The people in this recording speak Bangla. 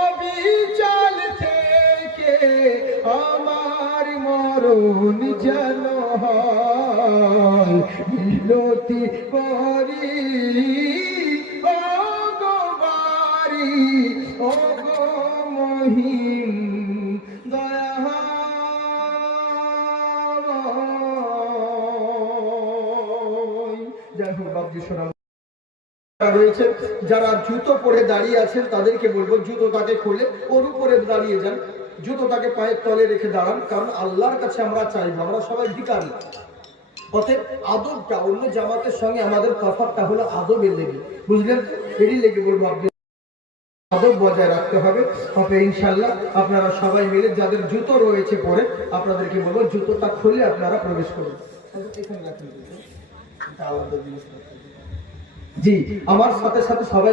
অবিচাল থেকে আমার মরণ যেন হয়, মিনতি করি ও গো বারি, ও গো মহিম দয়া। যাই হোক বাবজি শোনা রয়েছে, যারা জুতো পরে দাঁড়িয়ে আছেন তাদেরকে বলবো জুতোটাকে খুলে ওর উপরে দাঁড়িয়ে যান, জুতোটাকে পায়ের তলে রেখে দাঁড়ান, কারণ আল্লাহর কাছে আমরা চাইবো, আমরা সবাই ভিখারি। অতএব আদবটা অন্য জামাতের সঙ্গে আমাদের তফাৎটা হলো আদবের লেগে, বুঝলেন? এরই লেগে বলবো আপনি আদব বজায় রাখতে হবে। তবে ইনশাল্লাহ আপনারা সবাই মিলে যাদের জুতো রয়েছে পরে, আপনাদেরকে বলবো জুতোটা খুলে আপনারা প্রবেশ করুন। জি, আমার সাথে সাথে সবাই